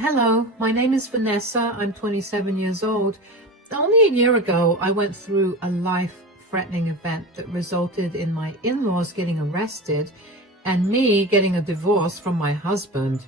Hello, my name is Vanessa. I'm 27 years old. Only a year ago, I went through a life-threatening event that resulted in my in-laws getting arrested and me getting a divorce from my husband.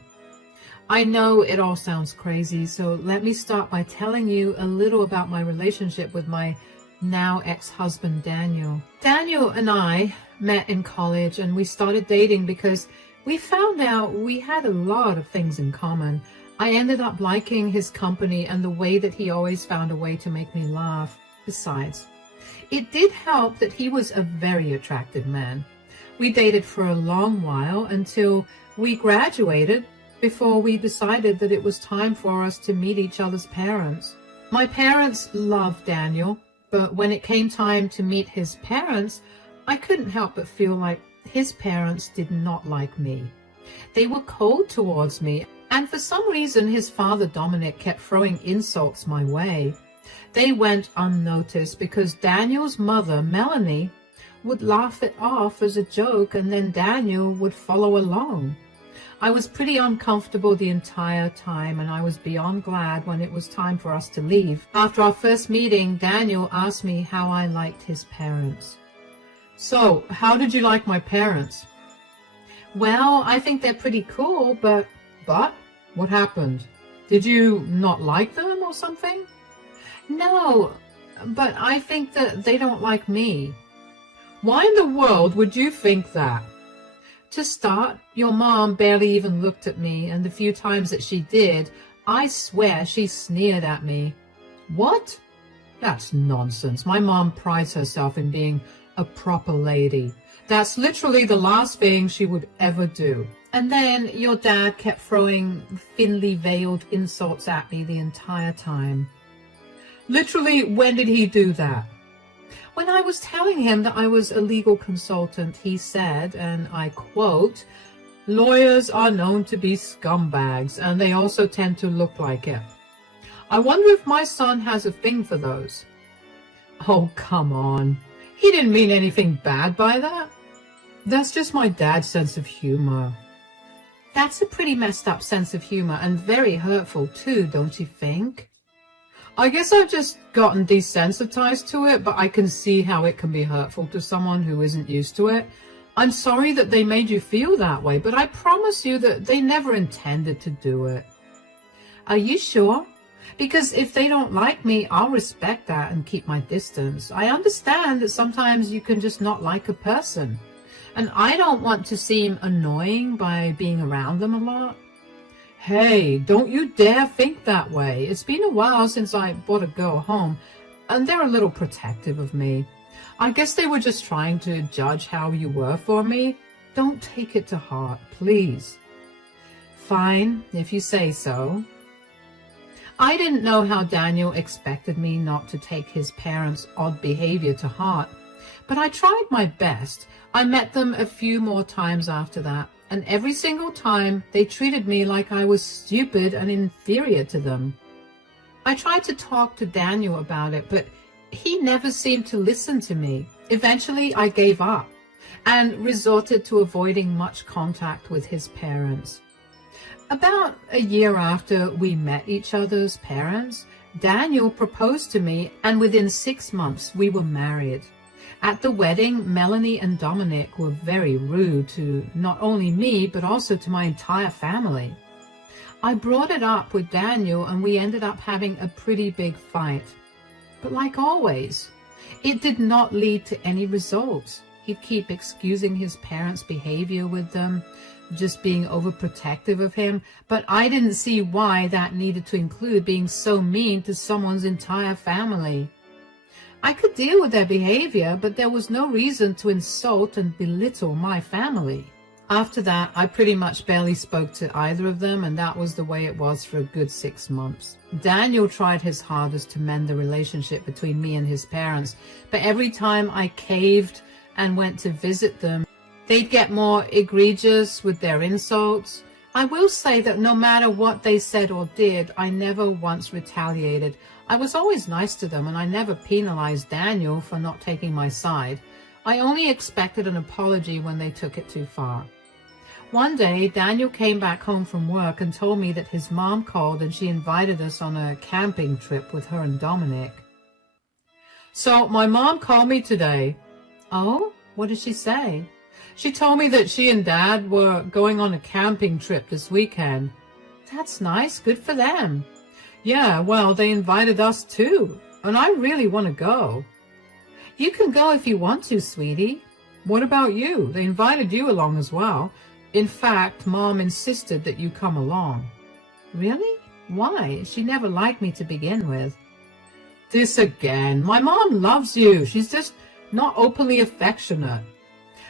I know it all sounds crazy, so let me start by telling you a little about my relationship with my now ex-husband, Daniel. Daniel and I met in college and we started dating because we found out we had a lot of things in common. I ended up liking his company and the way that he always found a way to make me laugh. Besides, it did help that he was a very attractive man. We dated for a long while until we graduated before we decided that it was time for us to meet each other's parents. My parents loved Daniel, but when it came time to meet his parents, I couldn't help but feel like his parents did not like me. They were cold towards me, and for some reason his father Dominic kept throwing insults my way. They went unnoticed because Daniel's mother, Melanie, would laugh it off as a joke, and then Daniel would follow along. I was pretty uncomfortable the entire time, and I was beyond glad when it was time for us to leave. After our first meeting, Daniel asked me how I liked his parents. So, how did you like my parents? Well, I think they're pretty cool, but what happened? Did you not like them or something? No, but I think that they don't like me. Why in the world would you think that? To start, your mom barely even looked at me, and the few times that she did, I swear she sneered at me. What? That's nonsense. My mom prides herself in being a proper lady. That's literally the last thing she would ever do. And then your dad kept throwing thinly veiled insults at me the entire time. Literally, when did he do that? When I was telling him that I was a legal consultant, he said, and I quote, "Lawyers are known to be scumbags, and they also tend to look like it. I wonder if my son has a thing for those." Oh, come on. He didn't mean anything bad by that. That's just my dad's sense of humor. That's a pretty messed up sense of humor, and very hurtful too, don't you think? I guess I've just gotten desensitized to it, but I can see how it can be hurtful to someone who isn't used to it. I'm sorry that they made you feel that way, but I promise you that they never intended to do it. Are you sure? Because if they don't like me, I'll respect that and keep my distance. I understand that sometimes you can just not like a person, and I don't want to seem annoying by being around them a lot. Hey, don't you dare think that way. It's been a while since I brought a girl home, and they're a little protective of me. I guess they were just trying to judge how you were for me. Don't take it to heart, please. Fine, if you say so. I didn't know how Daniel expected me not to take his parents' odd behavior to heart, but I tried my best. I met them a few more times after that, and every single time they treated me like I was stupid and inferior to them. I tried to talk to Daniel about it, but he never seemed to listen to me. Eventually, I gave up and resorted to avoiding much contact with his parents. About a year after we met each other's parents, Daniel proposed to me, and within 6 months we were married. At the wedding, Melanie and Dominic were very rude to not only me, but also to my entire family. I brought it up with Daniel, and we ended up having a pretty big fight. But like always, it did not lead to any results. He'd keep excusing his parents' behavior with them, just being overprotective of him, but I didn't see why that needed to include being so mean to someone's entire family. I could deal with their behavior, but there was no reason to insult and belittle my family. After that, I pretty much barely spoke to either of them, and that was the way it was for a good 6 months. Daniel tried his hardest to mend the relationship between me and his parents, but every time I caved and went to visit them, they'd get more egregious with their insults. I will say that no matter what they said or did, I never once retaliated. I was always nice to them, and I never penalized Daniel for not taking my side. I only expected an apology when they took it too far. One day, Daniel came back home from work and told me that his mom called and she invited us on a camping trip with her and Dominic. So my mom called me today. Oh, what did she say? She told me that she and Dad were going on a camping trip this weekend. That's nice. Good for them. Yeah, well, they invited us too, and I really want to go. You can go if you want to, sweetie. What about you? They invited you along as well. In fact, Mom insisted that you come along. Really? Why? She never liked me to begin with. This again. My mom loves you. She's just not openly affectionate.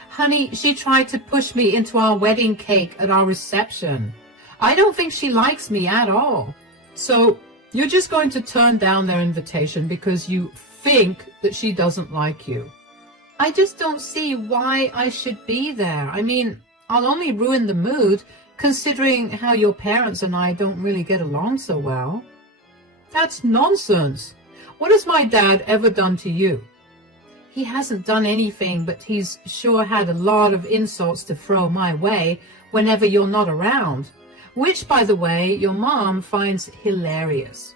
Honey, she tried to push me into our wedding cake at our reception. I don't think she likes me at all. So you're just going to turn down their invitation because you think that she doesn't like you. I just don't see why I should be there. I mean, I'll only ruin the mood considering how your parents and I don't really get along so well. That's nonsense. What has my dad ever done to you? He hasn't done anything, but he's sure had a lot of insults to throw my way whenever you're not around, which, by the way, your mom finds hilarious.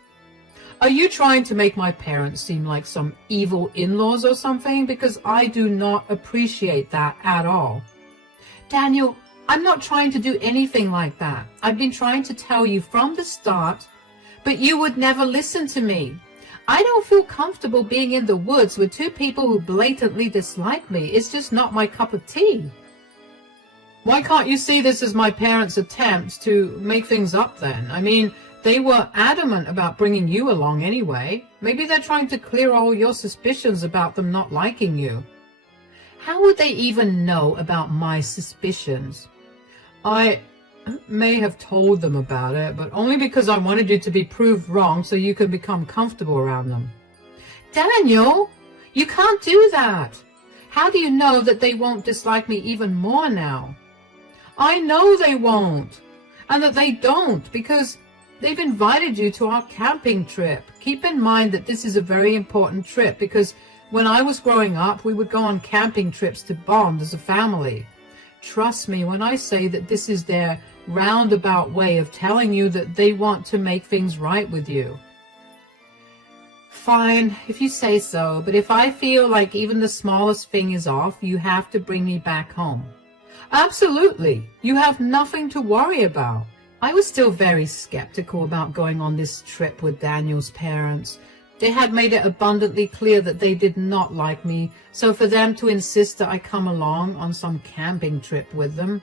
Are you trying to make my parents seem like some evil in-laws or something? Because I do not appreciate that at all. Daniel, I'm not trying to do anything like that. I've been trying to tell you from the start, but you would never listen to me. I don't feel comfortable being in the woods with two people who blatantly dislike me. It's just not my cup of tea. Why can't you see this as my parents' attempt to make things up then? I mean, they were adamant about bringing you along anyway. Maybe they're trying to clear all your suspicions about them not liking you. How would they even know about my suspicions? I may have told them about it, but only because I wanted you to be proved wrong so you could become comfortable around them. Daniel, you can't do that. How do you know that they won't dislike me even more now? I know they won't, and that they don't, because they've invited you to our camping trip. Keep in mind that this is a very important trip, because when I was growing up, we would go on camping trips to bond as a family. Trust me when I say that this is their roundabout way of telling you that they want to make things right with you. Fine, if you say so, but if I feel like even the smallest thing is off, you have to bring me back home. Absolutely. You have nothing to worry about. I was still very skeptical about going on this trip with Daniel's parents. They had made it abundantly clear that they did not like me, so for them to insist that I come along on some camping trip with them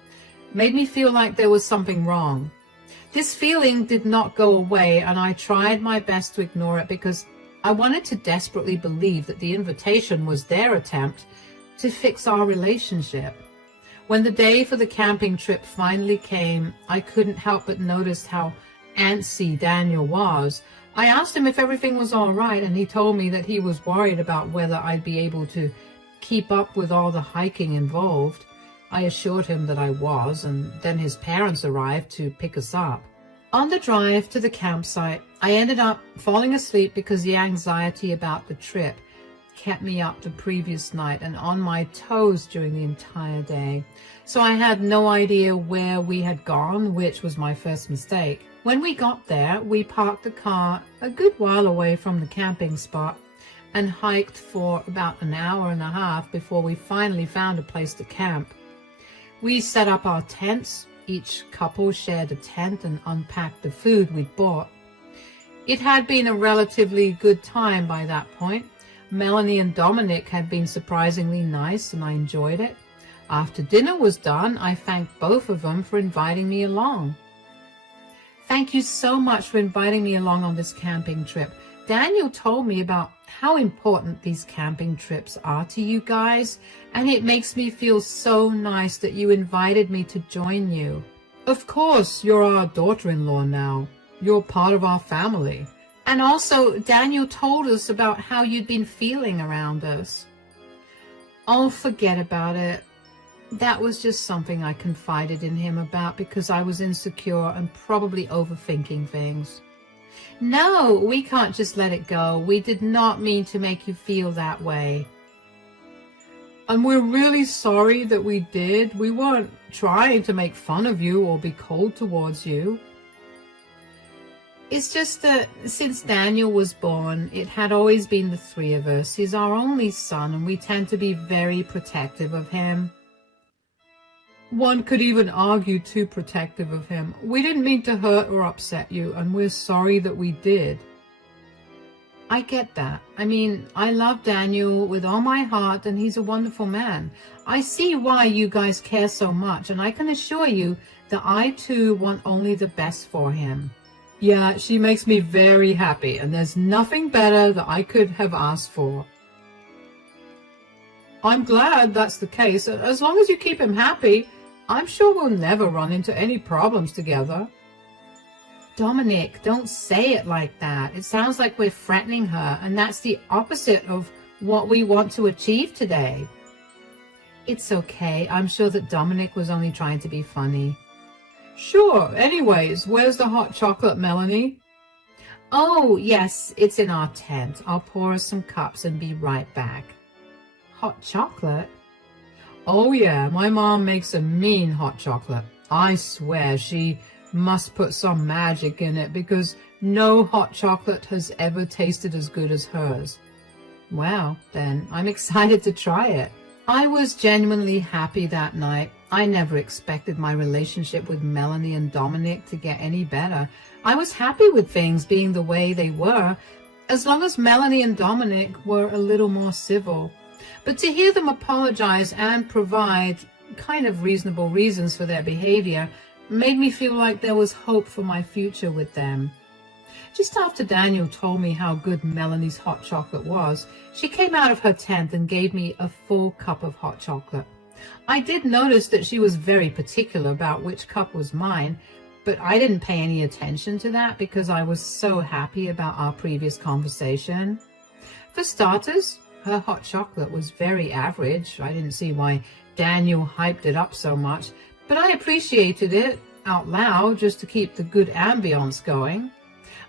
made me feel like there was something wrong. This feeling did not go away, and I tried my best to ignore it because I wanted to desperately believe that the invitation was their attempt to fix our relationship. When the day for the camping trip finally came, I couldn't help but notice how antsy Daniel was. I asked him if everything was all right, and he told me that he was worried about whether I'd be able to keep up with all the hiking involved. I assured him that I was, and then his parents arrived to pick us up. On the drive to the campsite, I ended up falling asleep because the anxiety about the trip kept me up the previous night and on my toes during the entire day. So I had no idea where we had gone, which was my first mistake. When we got there, we parked the car a good while away from the camping spot and hiked for about an hour and a half before we finally found a place to camp. We set up our tents. Each couple shared a tent and unpacked the food we'd bought. It had been a relatively good time by that point. Melanie and Dominic had been surprisingly nice, and I enjoyed it. After dinner was done, I thanked both of them for inviting me along. Thank you so much for inviting me along on this camping trip. Daniel told me about how important these camping trips are to you guys, and it makes me feel so nice that you invited me to join you. Of course, you're our daughter-in-law now. You're part of our family. And also, Daniel told us about how you'd been feeling around us. Oh, forget about it. That was just something I confided in him about because I was insecure and probably overthinking things. No, we can't just let it go. We did not mean to make you feel that way. And we're really sorry that we did. We weren't trying to make fun of you or be cold towards you. It's just that since Daniel was born, it had always been the three of us. He's our only son, and we tend to be very protective of him. One could even argue too protective of him. We didn't mean to hurt or upset you, and we're sorry that we did. I get that. I mean, I love Daniel with all my heart, and he's a wonderful man. I see why you guys care so much, and I can assure you that I too want only the best for him. Yeah, she makes me very happy, and there's nothing better that I could have asked for. I'm glad that's the case. As long as you keep him happy, I'm sure we'll never run into any problems together. Dominic, don't say it like that. It sounds like we're threatening her, and that's the opposite of what we want to achieve today. It's okay. I'm sure that Dominic was only trying to be funny. Sure. Anyways, where's the hot chocolate, Melanie? Oh, yes, it's in our tent. I'll pour us some cups and be right back. Hot chocolate? Oh, yeah, my mom makes a mean hot chocolate. I swear she must put some magic in it because no hot chocolate has ever tasted as good as hers. Well, then, I'm excited to try it. I was genuinely happy that night. I never expected my relationship with Melanie and Dominic to get any better. I was happy with things being the way they were, as long as Melanie and Dominic were a little more civil. But to hear them apologize and provide kind of reasonable reasons for their behavior made me feel like there was hope for my future with them. Just after Daniel told me how good Melanie's hot chocolate was, she came out of her tent and gave me a full cup of hot chocolate. I did notice that she was very particular about which cup was mine, but I didn't pay any attention to that because I was so happy about our previous conversation. For starters, her hot chocolate was very average. I didn't see why Daniel hyped it up so much, but I appreciated it out loud just to keep the good ambience going.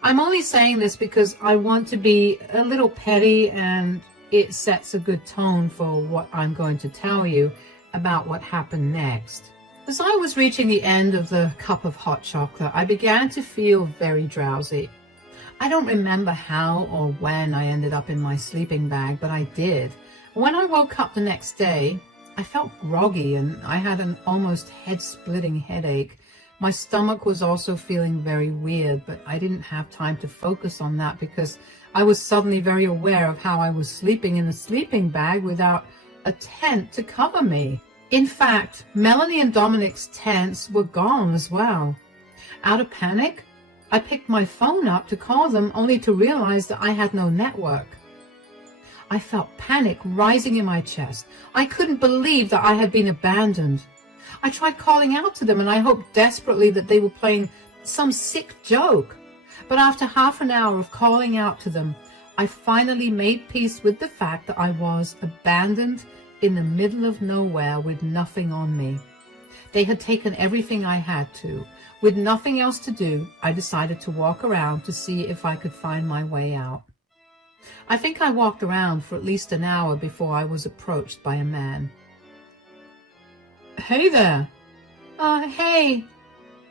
I'm only saying this because I want to be a little petty, and it sets a good tone for what I'm going to tell you about what happened next. As I was reaching the end of the cup of hot chocolate, I began to feel very drowsy. I don't remember how or when I ended up in my sleeping bag, but I did. When I woke up the next day, I felt groggy and I had an almost head-splitting headache. My stomach was also feeling very weird, but I didn't have time to focus on that because I was suddenly very aware of how I was sleeping in a sleeping bag without a tent to cover me. In fact, Melanie and Dominic's tents were gone as well. Out of panic, I picked my phone up to call them only to realize that I had no network. I felt panic rising in my chest. I couldn't believe that I had been abandoned. I tried calling out to them and I hoped desperately that they were playing some sick joke. But after half an hour of calling out to them, I finally made peace with the fact that I was abandoned in the middle of nowhere with nothing on me. They had taken everything I had to. With nothing else to do, I decided to walk around to see if I could find my way out. I think I walked around for at least an hour before I was approached by a man. Hey there. Hey.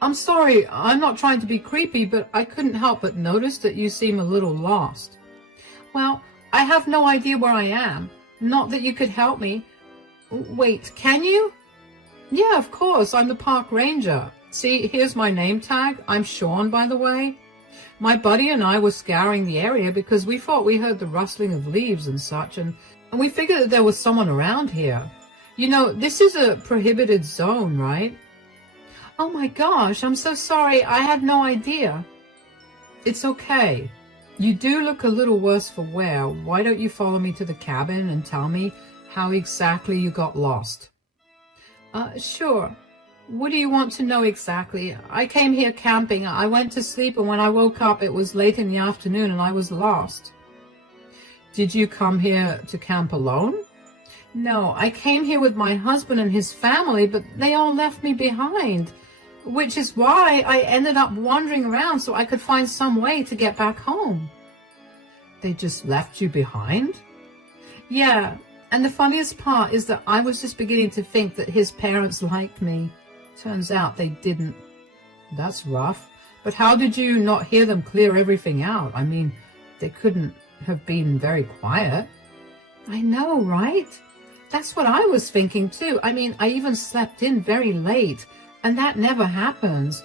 I'm sorry, I'm not trying to be creepy, but I couldn't help but notice that you seem a little lost. Well, I have no idea where I am. Not that you could help me. Wait, can you? Yeah, of course, I'm the park ranger. See, here's my name tag. I'm Sean, by the way. My buddy and I were scouring the area because we thought we heard the rustling of leaves and such, and we figured that there was someone around here. You know, this is a prohibited zone, right? Oh my gosh, I'm so sorry. I had no idea. It's okay. You do look a little worse for wear. Why don't you follow me to the cabin and tell me how exactly you got lost? Sure. What do you want to know exactly? I came here camping. I went to sleep, and when I woke up, it was late in the afternoon, and I was lost. Did you come here to camp alone? No, I came here with my husband and his family, but they all left me behind, which is why I ended up wandering around so I could find some way to get back home. They just left you behind? Yeah, And the funniest part is that I was just beginning to think that his parents liked me. Turns out they didn't. That's rough. But how did you not hear them clear everything out? I mean, they couldn't have been very quiet. I know, right? That's what I was thinking too. I mean, I even slept in very late, and that never happens.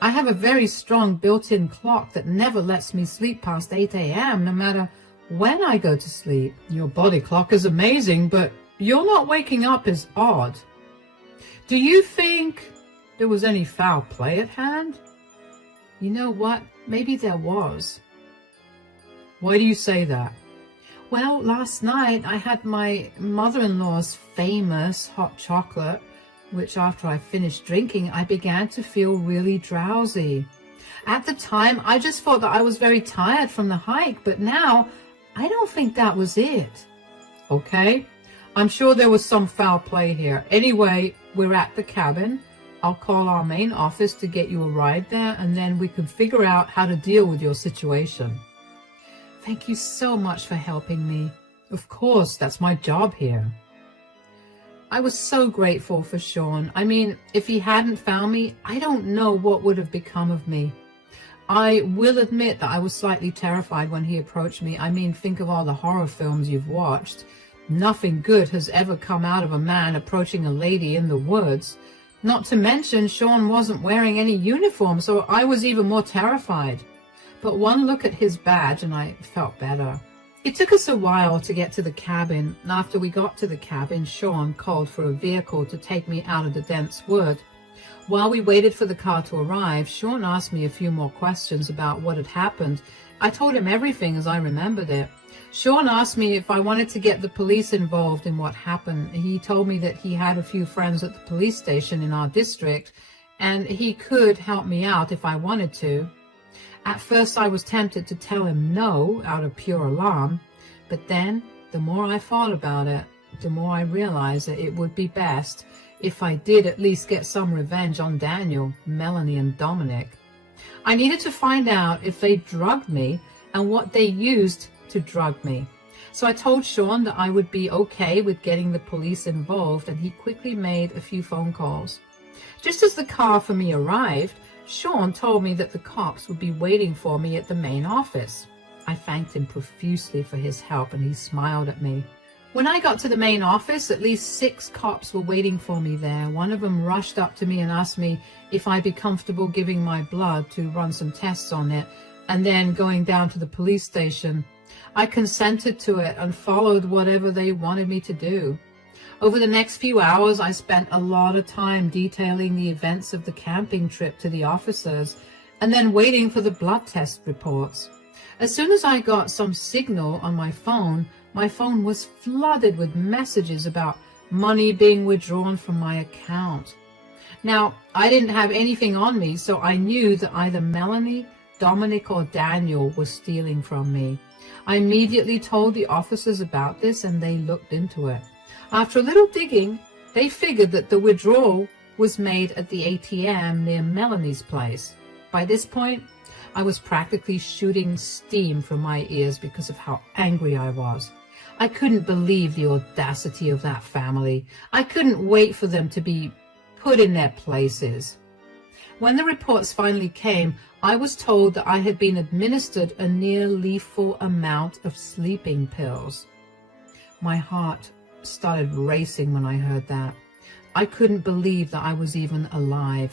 I have a very strong built-in clock that never lets me sleep past 8 a.m. no matter when I go to sleep. Your body clock is amazing, but your not waking up is odd. Do you think there was any foul play at hand? You know what? Maybe there was. Why do you say that? Well, last night I had my mother-in-law's famous hot chocolate, which after I finished drinking, I began to feel really drowsy. At the time, I just thought that I was very tired from the hike, but now I don't think that was it. Okay, I'm sure there was some foul play here. Anyway, we're at the cabin. I'll call our main office to get you a ride there, and then we can figure out how to deal with your situation. Thank you so much for helping me. Of course, that's my job here. I was so grateful for Sean. I mean, if he hadn't found me, I don't know what would have become of me. I will admit that I was slightly terrified when he approached me. I mean, think of all the horror films you've watched. Nothing good has ever come out of a man approaching a lady in the woods. Not to mention, Sean wasn't wearing any uniform, so I was even more terrified. But one look at his badge and I felt better. It took us a while to get to the cabin. After we got to the cabin, Sean called for a vehicle to take me out of the dense wood. While we waited for the car to arrive, Sean asked me a few more questions about what had happened. I told him everything as I remembered it. Sean asked me if I wanted to get the police involved in what happened. He told me that he had a few friends at the police station in our district, and he could help me out if I wanted to. At first I was tempted to tell him no out of pure alarm, but then the more I thought about it, the more I realized that it would be best if I did at least get some revenge on Daniel, Melanie, and Dominic. I needed to find out if they drugged me and what they used to drug me. So I told Sean that I would be okay with getting the police involved, and he quickly made a few phone calls. Just as the car for me arrived, Sean told me that the cops would be waiting for me at the main office. I thanked him profusely for his help, and he smiled at me. When I got to the main office, at least 6 cops were waiting for me there. One of them rushed up to me and asked me if I'd be comfortable giving my blood to run some tests on it, and then going down to the police station. I consented to it and followed whatever they wanted me to do. Over the next few hours, I spent a lot of time detailing the events of the camping trip to the officers and then waiting for the blood test reports. As soon as I got some signal on my phone was flooded with messages about money being withdrawn from my account. Now, I didn't have anything on me, so I knew that either Melanie, Dominic, or Daniel was stealing from me. I immediately told the officers about this, and they looked into it. After a little digging, they figured that the withdrawal was made at the ATM near Melanie's place. By this point, I was practically shooting steam from my ears because of how angry I was. I couldn't believe the audacity of that family. I couldn't wait for them to be put in their places. When the reports finally came, I was told that I had been administered a near lethal amount of sleeping pills. My heart started racing when I heard that. I couldn't believe that I was even alive,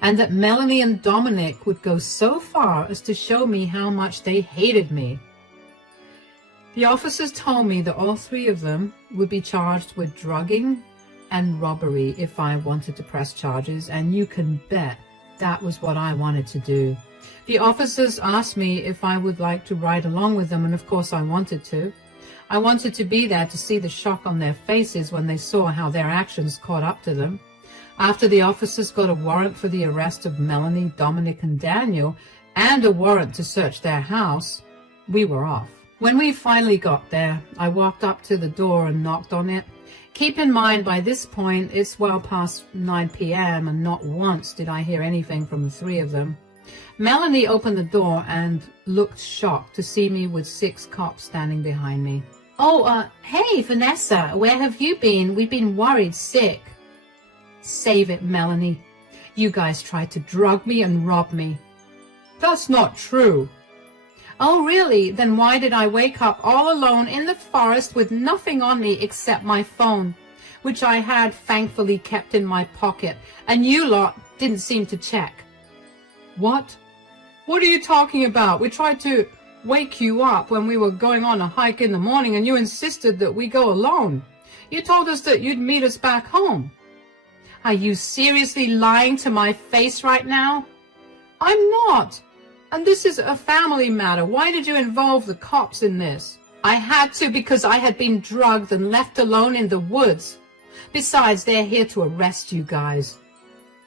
and that Melanie and Dominic would go so far as to show me how much they hated me. The officers told me that all 3 of them would be charged with drugging and robbery if I wanted to press charges, and you can bet that was what I wanted to do. The officers asked me if I would like to ride along with them, and of course I wanted to. I wanted to be there to see the shock on their faces when they saw how their actions caught up to them. After the officers got a warrant for the arrest of Melanie, Dominic, and Daniel, and a warrant to search their house, we were off. When we finally got there, I walked up to the door and knocked on it. Keep in mind, by this point, it's well past 9 p.m., and not once did I hear anything from the 3 of them. Melanie opened the door and looked shocked to see me with 6 cops standing behind me. Oh, hey, Vanessa, where have you been? We've been worried sick. Save it, Melanie. You guys tried to drug me and rob me. That's not true. Oh, really? Then why did I wake up all alone in the forest with nothing on me except my phone, which I had thankfully kept in my pocket, and you lot didn't seem to check? What? What are you talking about? We tried to wake you up when we were going on a hike in the morning, and you insisted that we go alone. You told us that you'd meet us back home. Are you seriously lying to my face right now? I'm not. And this is a family matter. Why did you involve the cops in this? I had to because I had been drugged and left alone in the woods. Besides, they're here to arrest you guys.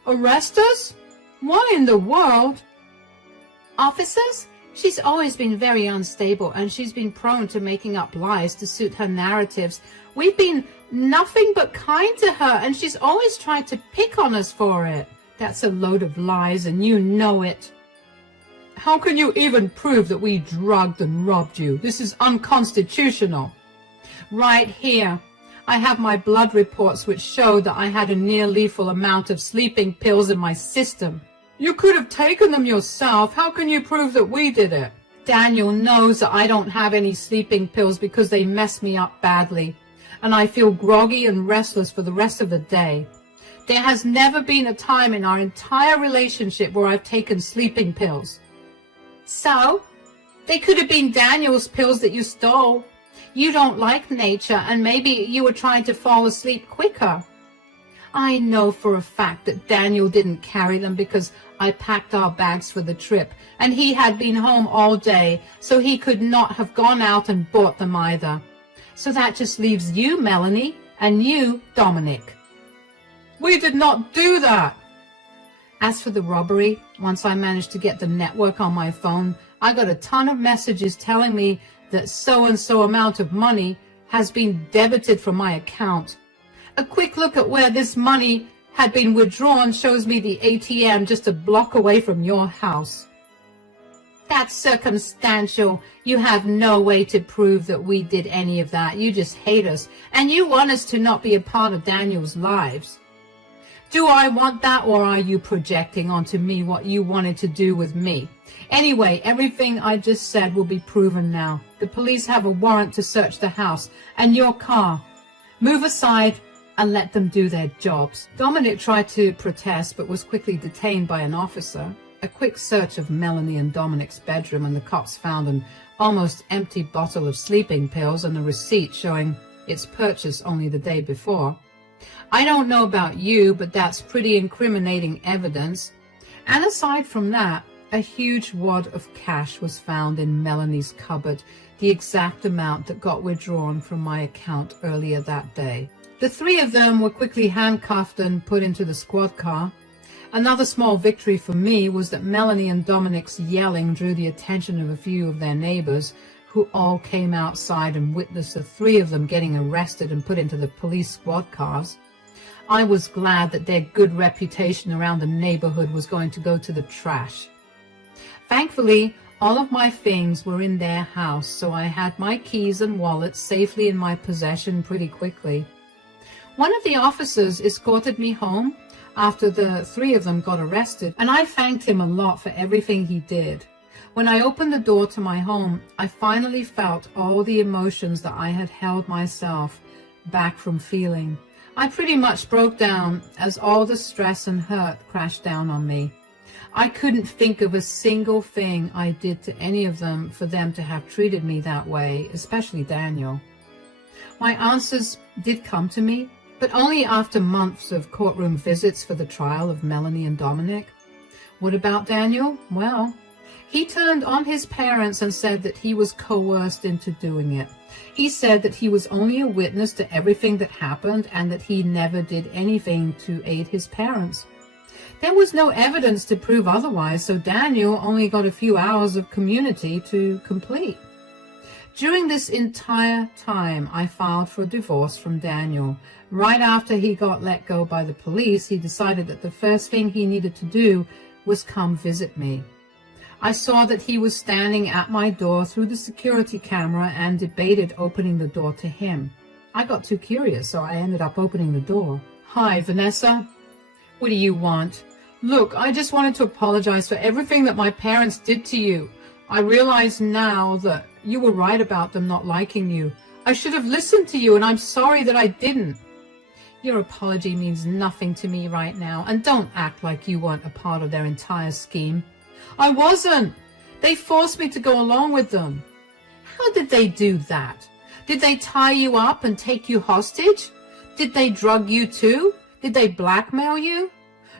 Arrest us? Why in the world? Officers? She's always been very unstable, and she's been prone to making up lies to suit her narratives. We've been nothing but kind to her, and she's always tried to pick on us for it. That's a load of lies, and you know it. How can you even prove that we drugged and robbed you? This is unconstitutional. Right here. I have my blood reports which show that I had a near lethal amount of sleeping pills in my system. You could have taken them yourself. How can you prove that we did it? Daniel knows that I don't have any sleeping pills because they mess me up badly, and I feel groggy and restless for the rest of the day. There has never been a time in our entire relationship where I've taken sleeping pills. So, they could have been Daniel's pills that you stole. You don't like nature, and maybe you were trying to fall asleep quicker. I know for a fact that Daniel didn't carry them because I packed our bags for the trip, and he had been home all day, so he could not have gone out and bought them either. So that just leaves you, Melanie, and you, Dominic. We did not do that. As for the robbery, once I managed to get the network on my phone, I got a ton of messages telling me that so-and-so amount of money has been debited from my account. A quick look at where this money had been withdrawn shows me the ATM just a block away from your house. That's circumstantial. You have no way to prove that we did any of that. You just hate us, and you want us to not be a part of Daniel's lives. Do I want that, or are you projecting onto me what you wanted to do with me? Anyway, everything I just said will be proven now. The police have a warrant to search the house and your car. Move aside and let them do their jobs. Dominic tried to protest but was quickly detained by an officer. A quick search of Melanie and Dominic's bedroom, and the cops found an almost empty bottle of sleeping pills and a receipt showing its purchase only the day before. I don't know about you, but that's pretty incriminating evidence. And aside from that, a huge wad of cash was found in Melanie's cupboard, the exact amount that got withdrawn from my account earlier that day. The three of them were quickly handcuffed and put into the squad car. Another small victory for me was that Melanie and Dominic's yelling drew the attention of a few of their neighbors, who all came outside and witnessed the three of them getting arrested and put into the police squad cars. I was glad that their good reputation around the neighborhood was going to go to the trash. Thankfully, all of my things were in their house, so I had my keys and wallet safely in my possession pretty quickly. One of the officers escorted me home after the three of them got arrested, and I thanked him a lot for everything he did. When I opened the door to my home, I finally felt all the emotions that I had held myself back from feeling. I pretty much broke down as all the stress and hurt crashed down on me. I couldn't think of a single thing I did to any of them for them to have treated me that way, especially Daniel. My answers did come to me, but only after months of courtroom visits for the trial of Melanie and Dominic. What about Daniel? Well, he turned on his parents and said that he was coerced into doing it. He said that he was only a witness to everything that happened and that he never did anything to aid his parents. There was no evidence to prove otherwise, so Daniel only got a few hours of community to complete. During this entire time, I filed for a divorce from Daniel. Right after he got let go by the police, he decided that the first thing he needed to do was come visit me. I saw that he was standing at my door through the security camera and debated opening the door to him. I got too curious, so I ended up opening the door. "Hi, Vanessa. What do you want?" "Look, I just wanted to apologize for everything that my parents did to you. I realize now that you were right about them not liking you. I should have listened to you, and I'm sorry that I didn't." "Your apology means nothing to me right now, and don't act like you weren't a part of their entire scheme." "I wasn't. They forced me to go along with them." "How did they do that? Did they tie you up and take you hostage? Did they drug you too? Did they blackmail you?"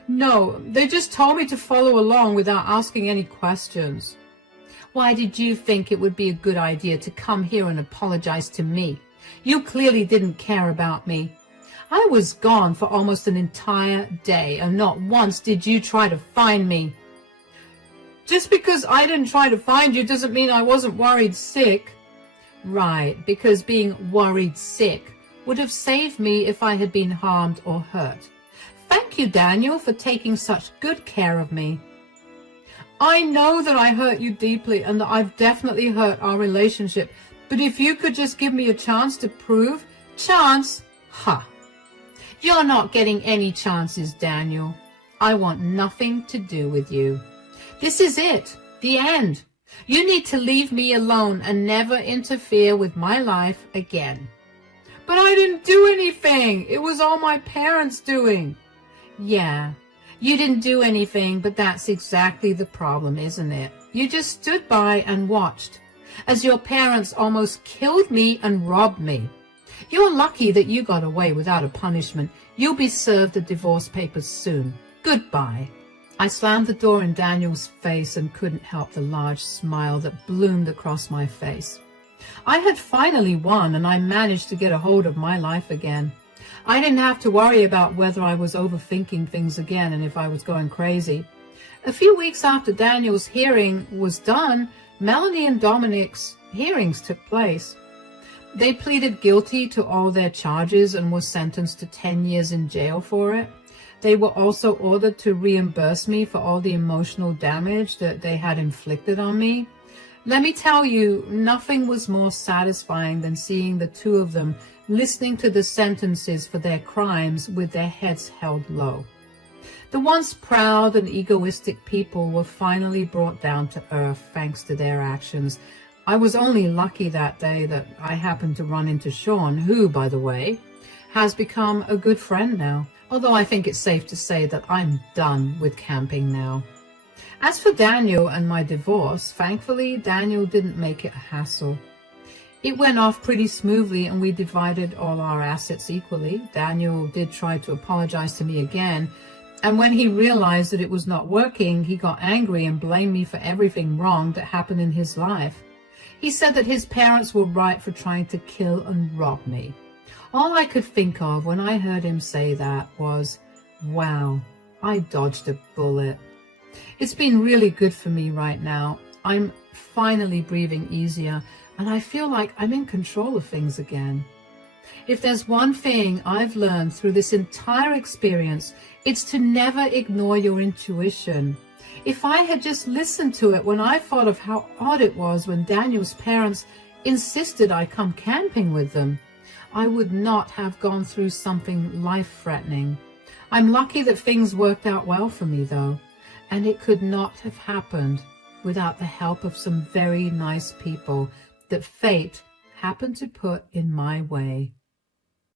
"No, they just told me to follow along without asking any questions." "Why did you think it would be a good idea to come here and apologize to me? You clearly didn't care about me. I was gone for almost an entire day, and not once did you try to find me." "Just because I didn't try to find you doesn't mean I wasn't worried sick." "Right, because being worried sick would have saved me if I had been harmed or hurt. Thank you, Daniel, for taking such good care of me." "I know that I hurt you deeply and that I've definitely hurt our relationship, but if you could just give me a chance to prove—" "Chance? Ha! You're not getting any chances, Daniel. I want nothing to do with you. This is it, the end. You need to leave me alone and never interfere with my life again." "But I didn't do anything. It was all my parents doing." "Yeah, you didn't do anything, but that's exactly the problem, isn't it? You just stood by and watched as your parents almost killed me and robbed me. You're lucky that you got away without a punishment. You'll be served the divorce papers soon. Goodbye." I slammed the door in Daniel's face and couldn't help the large smile that bloomed across my face. I had finally won, and I managed to get a hold of my life again. I didn't have to worry about whether I was overthinking things again and if I was going crazy. A few weeks after Daniel's hearing was done, Melanie and Dominic's hearings took place. They pleaded guilty to all their charges and were sentenced to 10 years in jail for it. They were also ordered to reimburse me for all the emotional damage that they had inflicted on me. Let me tell you, nothing was more satisfying than seeing the two of them listening to the sentences for their crimes with their heads held low. The once proud and egoistic people were finally brought down to earth thanks to their actions. I was only lucky that day that I happened to run into Sean, who, by the way, has become a good friend now, although I think it's safe to say that I'm done with camping now. As for Daniel and my divorce, thankfully Daniel didn't make it a hassle. It went off pretty smoothly and we divided all our assets equally. Daniel did try to apologize to me again, and when he realized that it was not working, he got angry and blamed me for everything wrong that happened in his life. He said that his parents were right for trying to kill and rob me. All I could think of when I heard him say that was, wow, I dodged a bullet. It's been really good for me right now. I'm finally breathing easier, and I feel like I'm in control of things again. If there's one thing I've learned through this entire experience, it's to never ignore your intuition. If I had just listened to it when I thought of how odd it was when Daniel's parents insisted I come camping with them, I would not have gone through something life-threatening. I'm lucky that things worked out well for me, though, and it could not have happened without the help of some very nice people that fate happened to put in my way.